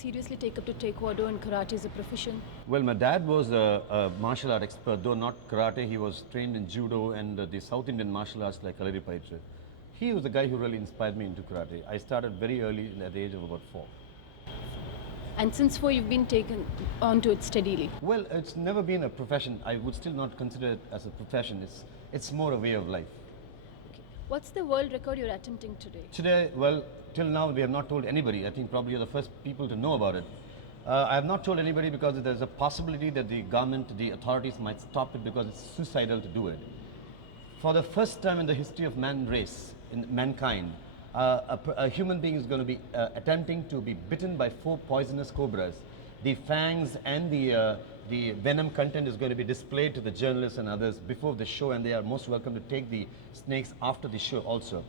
seriously take up to taekwondo and karate as a profession? Well, my dad was a martial art expert, though not karate. He was trained in judo and the South Indian martial arts like Kalaripayattu. He was the guy who really inspired me into karate. I started very early at the age of about 4. And since 4, you've been taken onto it steadily. Well, it's never been a profession. I would still not consider it as a profession. It's more a way of life. Okay. What's the world record you're attempting today? Today, well, till now we have not told anybody. I think probably you're the first people to know about it. I have not told anybody because there's a possibility that the government, the authorities might stop it because it's suicidal to do it. For the first time in the history of mankind, a human being is going to be attempting to be bitten by 4 poisonous cobras. The fangs and the venom content is going to be displayed to the journalists and others before the show, and they are most welcome to take the snakes after the show also.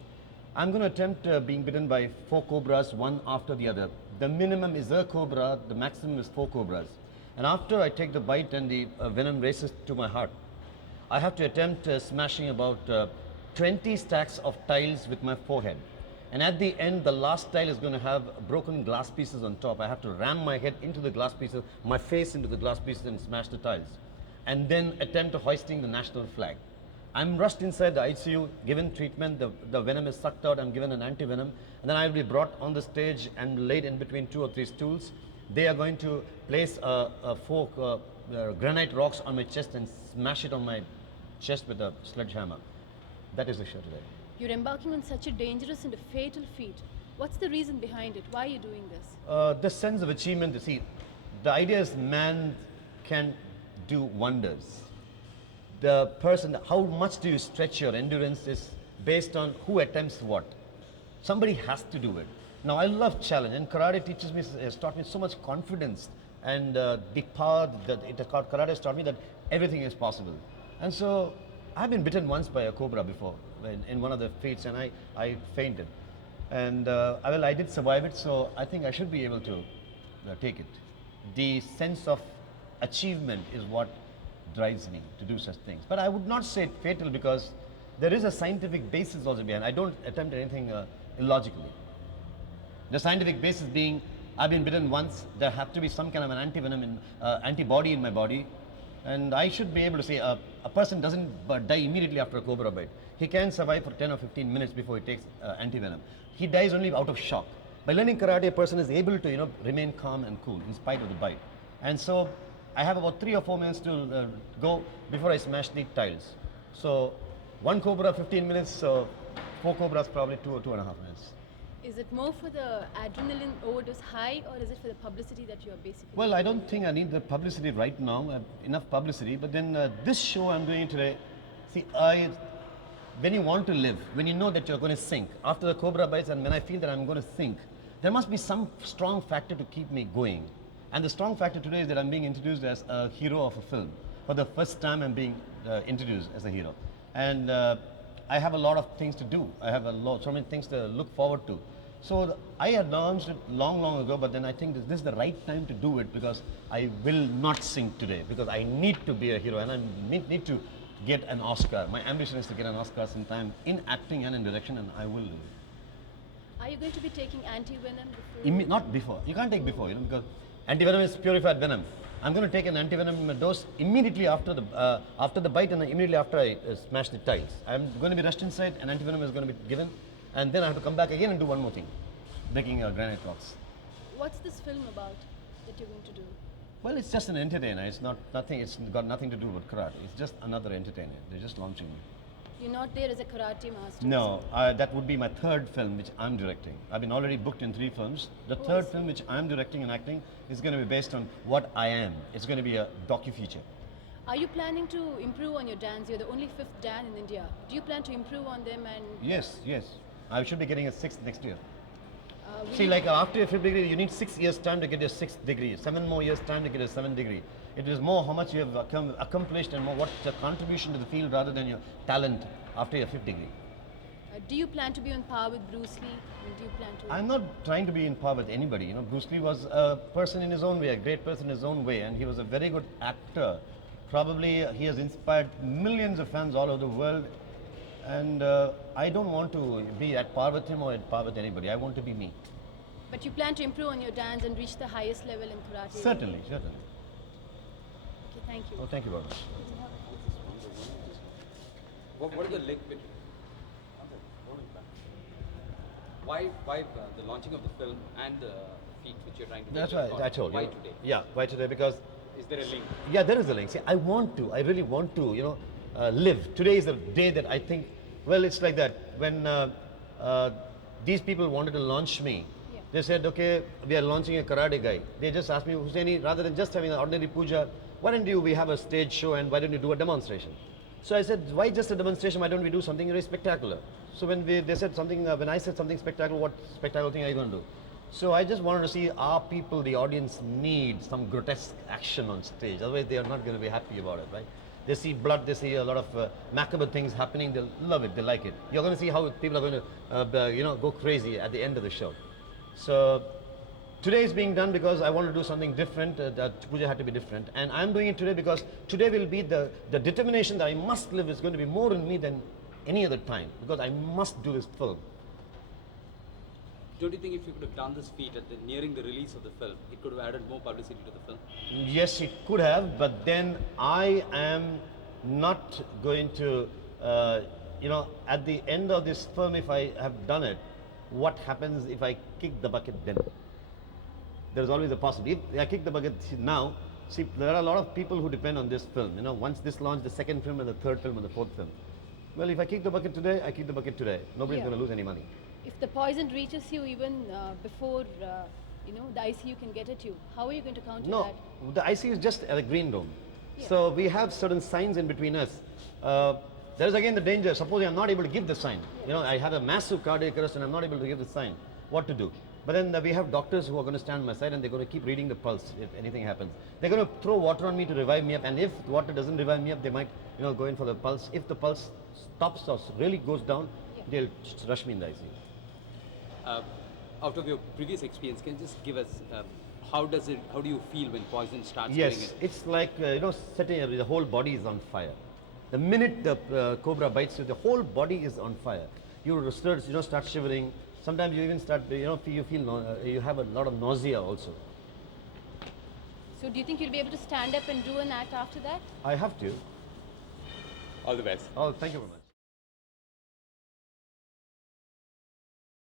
I'm going to attempt being bitten by 4 cobras, one after the other. The minimum is a cobra, the maximum is 4 cobras. And after I take the bite and the venom races to my heart, I have to attempt smashing about 20 stacks of tiles with my forehead. And at the end, the last tile is going to have broken glass pieces on top. I have to ram my head into the glass pieces, my face into the glass pieces and smash the tiles. And then attempt hoisting the national flag. I'm rushed inside the ICU, given treatment, the venom is sucked out, I'm given an anti-venom, and then I will be brought on the stage and laid in between 2 or 3 stools. They are going to place 4 granite rocks on my chest and smash it on my chest with a sledgehammer. That is the show today. You're embarking on such a dangerous and a fatal feat. What's the reason behind it? Why are you doing this? The sense of achievement, you see, the idea is man can do wonders. The person, how much do you stretch your endurance is based on who attempts what. Somebody has to do it. Now I love challenge, and karate has taught me so much confidence, and the power that karate has taught me that everything is possible. And so I've been bitten once by a cobra before in one of the feats, and I fainted. And I did survive it, so I think I should be able to take it. The sense of achievement is what drives me to do such things. But I would not say it fatal because there is a scientific basis also behind. I don't attempt anything illogically. The scientific basis being, I've been bitten once, there have to be some kind of an anti-venom antibody in my body, and I should be able to say a person doesn't die immediately after a cobra bite. He can survive for 10 or 15 minutes before he takes anti-venom. He dies only out of shock. By learning karate, a person is able to remain calm and cool in spite of the bite. And so I have about 3 or 4 minutes to go before I smash the tiles. So 1 cobra 15 minutes, so 4 cobras probably 2 or 2.5 minutes. Is it more for the adrenaline overdose high, or is it for the publicity that you are basically? Well, I don't think I need the publicity right now, enough publicity, but then this show I'm doing today, see, when you want to live, when you know that you're going to sink, after the cobra bites and when I feel that I'm going to sink, there must be some strong factor to keep me going. And the strong factor today is that I'm being introduced as a hero of a film. For the first time I'm being introduced as a hero. And I have a lot of things to do. I have so many things to look forward to. So I announced it long ago, but then I think this is the right time to do it because I will not sink today because I need to be a hero and I need to get an Oscar. My ambition is to get an Oscar sometime in acting and in direction, and I will do it. Are you going to be taking anti-venom before? Not before. You can't take before, because anti-venom is purified venom. I'm going to take an anti-venom dose immediately after the bite and immediately after I smash the tiles. I'm going to be rushed inside, and anti-venom is going to be given, and then I have to come back again and do one more thing, breaking granite rocks. What's this film about that you're going to do? Well, it's just an entertainer. It's nothing. It's got nothing to do with karate. It's just another entertainer. They're just launching me. You're not there as a karate master? No, that would be my 3rd film which I'm directing. I've been already booked in 3 films. The 3rd film which I'm directing and acting is going to be based on what I am. It's going to be a docu-feature. Are you planning to improve on your dance? You're the only 5th Dan in India. Do you plan to improve on them? And Yes. I should be getting a 6th next year. See, like after your 5th degree, you need 6 years time to get your 6th degree. 7 more years time to get a 7th degree. It is more how much you have accomplished and more what's your contribution to the field rather than your talent after your 5th degree. Do you plan to be on par with Bruce Lee? Do you plan to? I'm not trying to be in par with anybody. Bruce Lee was a person in his own way, a great person in his own way, and he was a very good actor. Probably he has inspired millions of fans all over the world, and I don't want to be at par with him or at par with anybody. I want to be me. But you plan to improve on your dance and reach the highest level in karate? Certainly, certainly. Okay, thank you. Oh, thank you very much. What is the link between why the launching of the film and the feat which you're trying to That's get why record? I told you. Why today? Yeah, why today? Because Is there a link? yeah, there is a link. See, I really want to, live. Today is the day that I think, well, it's like that. When these people wanted to launch me, Yeah. they said, okay, we are launching a karate guy. They just asked me, Hussaini, rather than just having an ordinary puja, why don't we have a stage show and why don't you do a demonstration? So I said, why just a demonstration? Why don't we do something very spectacular? So when they said something, when I said something spectacular, what spectacular thing are you going to do? So I just wanted to see our people, the audience, need some grotesque action on stage. Otherwise, they are not going to be happy about it, right? They see blood, they see a lot of macabre things happening. They'll love it. They like it. You're going to see how people are going to, go crazy at the end of the show. So today is being done because I want to do something different. That puja had to be different, and I'm doing it today because today will be the determination that I must live is going to be more in me than any other time, because I must do this film. Don't you think if you could have done this feat at nearing the release of the film, it could have added more publicity to the film? Yes, it could have, but then I am not going to, at the end of this film, if I have done it, what happens if I kick the bucket then? There's always a possibility. If I kick the bucket now, see, there are a lot of people who depend on this film. Once this launched, the second film and the third film and the fourth film. Well, if I kick the bucket today, I kick the bucket today. Nobody's Yeah. going to lose any money. If the poison reaches you even before, the ICU can get at you, how are you going to counter No, that? the IC is just at a green room. Yeah. So we have certain signs in between us. There is again the danger. Suppose I'm not able to give the sign. I have a massive cardiac arrest and I'm not able to give the sign. What to do? But then we have doctors who are going to stand on my side and they're going to keep reading the pulse if anything happens. They're going to throw water on me to revive me up, and if the water doesn't revive me up, they might, go in for the pulse. If the pulse stops or really goes down, they'll just rush me in the ICU. Out of your previous experience, can you just give us how do you feel when poison starts going Yes, in? it's like, setting the whole body is on fire. The minute the cobra bites you, the whole body is on fire. You start shivering. Sometimes you even start, you feel, you have a lot of nausea also. So do you think you'll be able to stand up and do an act after that? I have to. All the best. Oh, thank you very much.